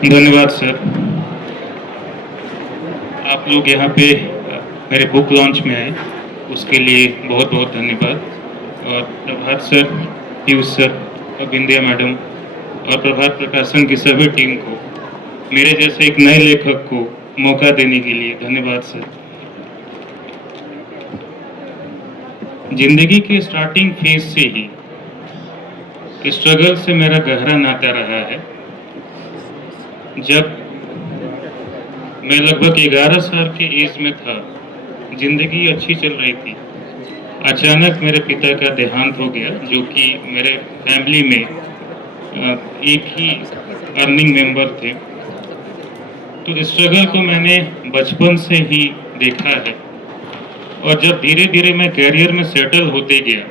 धन्यवाद सर। आप लोग यहाँ पे मेरे बुक लॉन्च में आए, उसके लिए बहुत बहुत धन्यवाद। और प्रभात सर, पीयूष सर और बिंदिया मैडम और प्रभात प्रकाशन की सभी टीम को, मेरे जैसे एक नए लेखक को मौका देने के लिए धन्यवाद सर। जिंदगी के स्टार्टिंग फेज से ही स्ट्रगल से मेरा गहरा नाता रहा है। जब मैं लगभग 11 साल के एज में था, जिंदगी अच्छी चल रही थी। अचानक मेरे पिता का देहांत हो गया, जो कि मेरे फैमिली में एक ही अर्निंग मेंबर थे। तो स्ट्रगल को मैंने बचपन से ही देखा है, और जब धीरे धीरे मैं करियर में सेटल होते गया,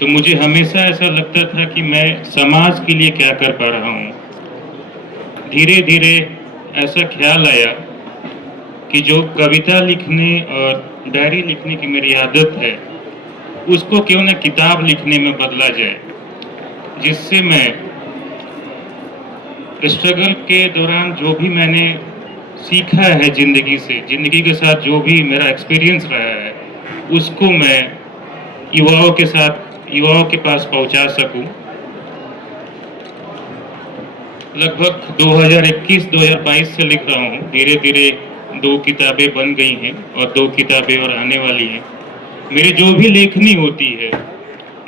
तो मुझे हमेशा ऐसा लगता था कि मैं समाज के लिए क्या कर पा रहा हूँ। धीरे धीरे ऐसा ख्याल आया कि जो कविता लिखने और डायरी लिखने की मेरी आदत है, उसको क्यों न किताब लिखने में बदला जाए, जिससे मैं स्ट्रगल के दौरान जो भी मैंने सीखा है ज़िंदगी से, ज़िंदगी के साथ जो भी मेरा एक्सपीरियंस रहा है, उसको मैं युवाओं के पास पहुंचा सकूं। लगभग 2021-2022 से लिख रहा हूँ। धीरे धीरे 2 किताबें बन गई हैं और 2 किताबें और आने वाली हैं। मेरी जो भी लेखनी होती है,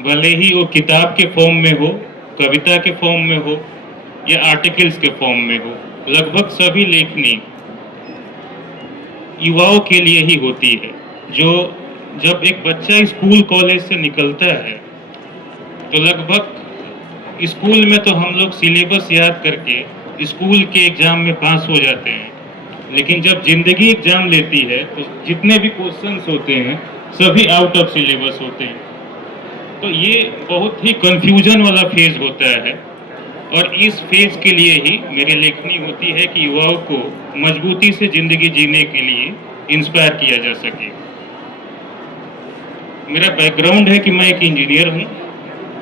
भले ही वो किताब के फॉर्म में हो, कविता के फॉर्म में हो या आर्टिकल्स के फॉर्म में हो, लगभग सभी लेखनी युवाओं के लिए ही होती है। जो जब एक बच्चा स्कूल कॉलेज से निकलता है, तो लगभग स्कूल में तो हम लोग सिलेबस याद करके स्कूल के एग्जाम में पास हो जाते हैं, लेकिन जब जिंदगी एग्जाम लेती है तो जितने भी क्वेश्चंस होते हैं सभी आउट ऑफ सिलेबस होते हैं। तो ये बहुत ही कंफ्यूजन वाला फेज होता है, और इस फेज के लिए ही मेरी लेखनी होती है कि युवाओं को मजबूती से जिंदगी जीने के लिए इंस्पायर किया जा सके। मेरा बैकग्राउंड है कि मैं एक इंजीनियर हूँ,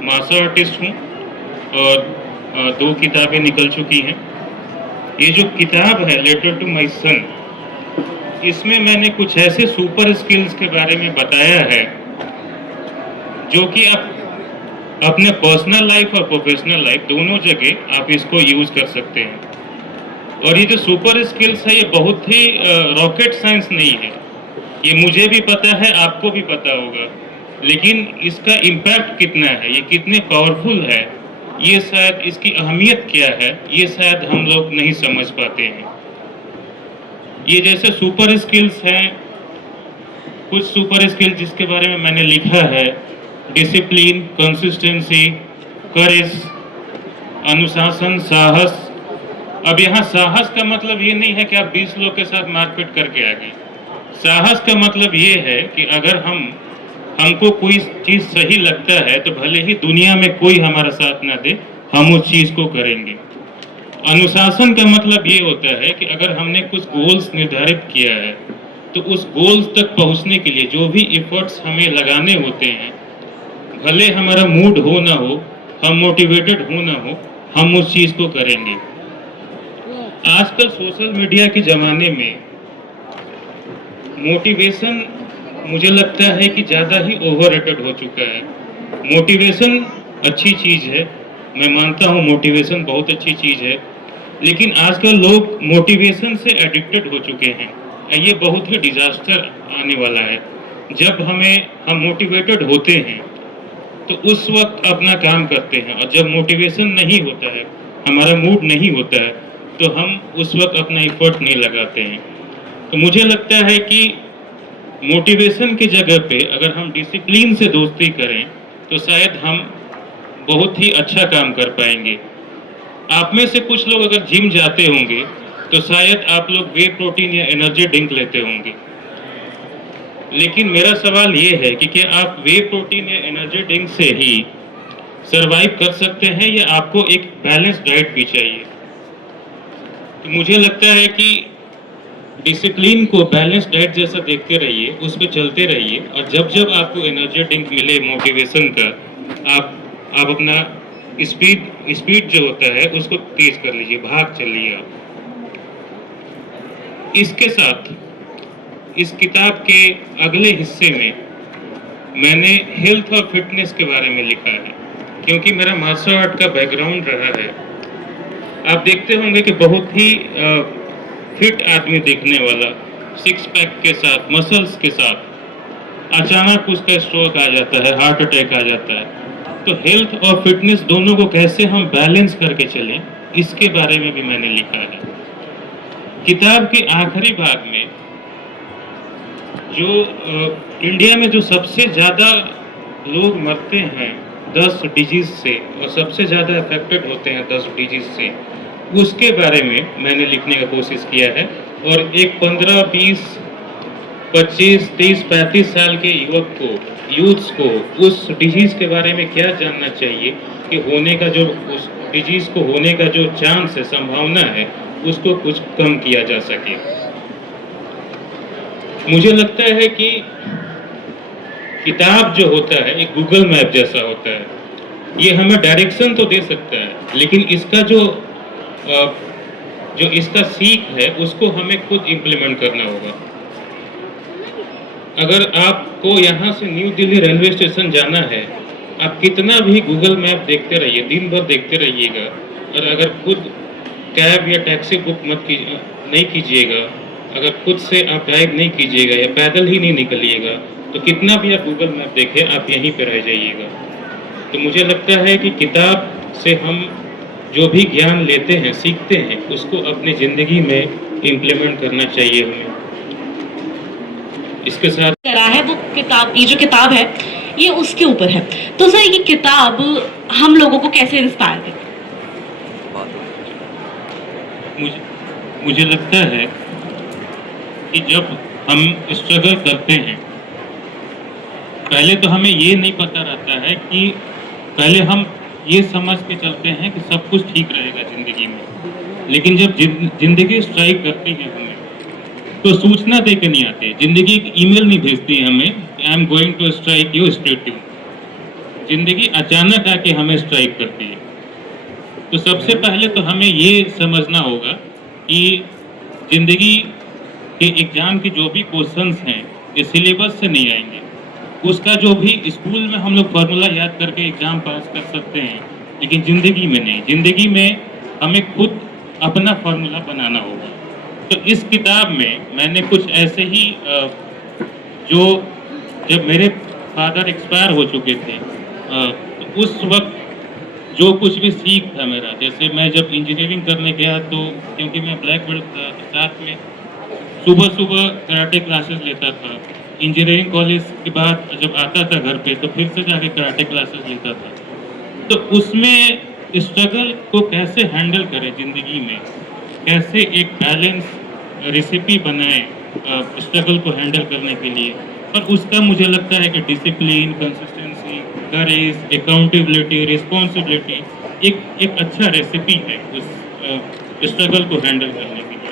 मार्शल आर्टिस्ट हूँ, और 2 किताबें निकल चुकी हैं। ये जो किताब है लेटर टू माय सन, इसमें मैंने कुछ ऐसे सुपर स्किल्स के बारे में बताया है जो कि आप अपने पर्सनल लाइफ और प्रोफेशनल लाइफ दोनों जगह आप इसको यूज कर सकते हैं। और ये जो सुपर स्किल्स है, ये बहुत ही रॉकेट साइंस नहीं है। ये मुझे भी पता है, आपको भी पता होगा, लेकिन इसका इम्पैक्ट कितना है, ये कितने पावरफुल है, ये शायद इसकी अहमियत क्या है, ये शायद हम लोग नहीं समझ पाते हैं। ये जैसे सुपर स्किल्स हैं, कुछ सुपर स्किल्स जिसके बारे में मैंने लिखा है: डिसिप्लिन, कंसिस्टेंसी, करेज, अनुशासन, साहस। अब यहाँ साहस का मतलब ये नहीं है कि आप 20 लोग के साथ मारपीट करके आ गए। साहस का मतलब ये है कि अगर हमको कोई चीज़ सही लगता है, तो भले ही दुनिया में कोई हमारा साथ ना दे, हम उस चीज़ को करेंगे। अनुशासन का मतलब ये होता है कि अगर हमने कुछ गोल्स निर्धारित किया है, तो उस गोल्स तक पहुंचने के लिए जो भी एफर्ट्स हमें लगाने होते हैं, भले हमारा मूड हो ना हो, हम मोटिवेटेड हो ना हो, हम उस चीज़ को करेंगे। आजकल सोशल मीडिया के ज़माने में मोटिवेशन मुझे लगता है कि ज़्यादा ही ओवररेटेड हो चुका है। मोटिवेशन अच्छी चीज़ है, मैं मानता हूँ मोटिवेशन बहुत अच्छी चीज़ है, लेकिन आजकल लोग मोटिवेशन से एडिक्टेड हो चुके हैं। ये बहुत ही डिजास्टर आने वाला है। जब हम मोटिवेटेड होते हैं तो उस वक्त अपना काम करते हैं, और जब मोटिवेशन नहीं होता है, हमारा मूड नहीं होता है, तो हम उस वक्त अपना एफर्ट नहीं लगाते हैं। तो मुझे लगता है कि मोटिवेशन की जगह पे अगर हम डिसिप्लिन से दोस्ती करें, तो शायद हम बहुत ही अच्छा काम कर पाएंगे। आप में से कुछ लोग अगर जिम जाते होंगे, तो शायद आप लोग वे प्रोटीन या एनर्जी ड्रिंक लेते होंगे। लेकिन मेरा सवाल ये है कि क्या आप वे प्रोटीन या एनर्जी ड्रिंक से ही सरवाइव कर सकते हैं, या आपको एक बैलेंस डाइट भी चाहिए? तो मुझे लगता है कि डिसिप्लिन को बैलेंस डाइट जैसा देखते रहिए, उस पर चलते रहिए, और जब जब आपको एनर्जी ड्रिंक मिले मोटिवेशन का, आप अपना स्पीड स्पीड जो होता है उसको तेज कर लीजिए, भाग चलिए आप। इसके साथ इस किताब के अगले हिस्से में मैंने हेल्थ और फिटनेस के बारे में लिखा है, क्योंकि मेरा मार्शल आर्ट का बैकग्राउंड रहा है। आप देखते होंगे कि बहुत ही फिट आदमी देखने वाला, सिक्स पैक के साथ, मसल्स के साथ, अचानक उसका स्ट्रोक आ जाता है, हार्ट अटैक आ जाता है। तो हेल्थ और फिटनेस दोनों को कैसे हम बैलेंस करके चलें, इसके बारे में भी मैंने लिखा है। किताब के आखिरी भाग में जो इंडिया में जो सबसे ज़्यादा लोग मरते हैं 10 डिजीज से और सबसे ज़्यादा अफेक्टेड होते हैं 10 डिजीज से, उसके बारे में मैंने लिखने का कोशिश किया है। और एक 15, 20, 25, 30, 35 साल के युवक को, यूथ्स को उस डिजीज़ के बारे में क्या जानना चाहिए कि होने का जो, उस डिजीज़ को होने का जो चांस है, संभावना है, उसको कुछ कम किया जा सके। मुझे लगता है कि किताब जो होता है एक गूगल मैप जैसा होता है। ये हमें डायरेक्शन तो दे सकता है, लेकिन इसका जो इसका सीख है उसको हमें खुद इम्प्लीमेंट करना होगा। अगर आपको यहाँ से न्यू दिल्ली रेलवे स्टेशन जाना है, आप कितना भी गूगल मैप देखते रहिए, दिन भर देखते रहिएगा, और अगर खुद कैब या टैक्सी बुक नहीं कीजिएगा, अगर खुद से आप ड्राइव नहीं कीजिएगा या पैदल ही नहीं निकलिएगा, तो कितना भी आप गूगल मैप देखें, आप यहीं पर रह जाइएगा। तो मुझे लगता है कि किताब से हम जो भी ज्ञान लेते हैं, सीखते हैं, उसको अपनी ज़िंदगी में इम्प्लीमेंट करना चाहिए हमें। इसके साथ करा है वो किताब, ये जो किताब है ये उसके ऊपर है। तो सर ये किताब हम लोगों को कैसे इंस्पायर करती है? मुझे लगता है कि जब हम स्ट्रगल करते हैं, पहले तो हमें ये नहीं पता रहता है कि पहले हम ये समझ के चलते हैं कि सब कुछ ठीक रहेगा ज़िंदगी में, लेकिन जब ज़िंदगी स्ट्राइक करती है हमें, तो सूचना दे के नहीं आते। ज़िंदगी एक ईमेल नहीं भेजती है हमें, I am going to strike you, stay tuned. ज़िंदगी अचानक आके हमें स्ट्राइक करती है। तो सबसे पहले तो हमें ये समझना होगा कि ज़िंदगी के एग्ज़ाम के जो भी क्वेश्चंस हैं ये सिलेबस से नहीं आएंगे। उसका जो भी स्कूल में हम लोग फार्मूला याद करके एग्ज़ाम पास कर सकते हैं, लेकिन ज़िंदगी में नहीं। ज़िंदगी में हमें खुद अपना फार्मूला बनाना होगा। तो इस किताब में मैंने कुछ ऐसे ही जो जब मेरे फादर एक्सपायर हो चुके थे, तो उस वक्त जो कुछ भी सीख था मेरा, जैसे मैं जब इंजीनियरिंग करने गया तो क्योंकि मैं ब्लैक बेल्ट था, तो साथ में सुबह सुबह कराटे क्लासेस लेता था। इंजीनियरिंग कॉलेज के बाद जब आता था घर पे तो फिर से जाके कराटे क्लासेस लेता था। तो उसमें स्ट्रगल को कैसे हैंडल करें ज़िंदगी में, कैसे एक बैलेंस रेसिपी बनाएं स्ट्रगल को हैंडल करने के लिए। और उसका मुझे लगता है कि डिसिप्लिन, कंसिस्टेंसी, करेज, अकाउंटेबिलिटी, रिस्पॉन्सिबिलिटी एक अच्छा रेसिपी है उस स्ट्रगल को हैंडल करने के लिए।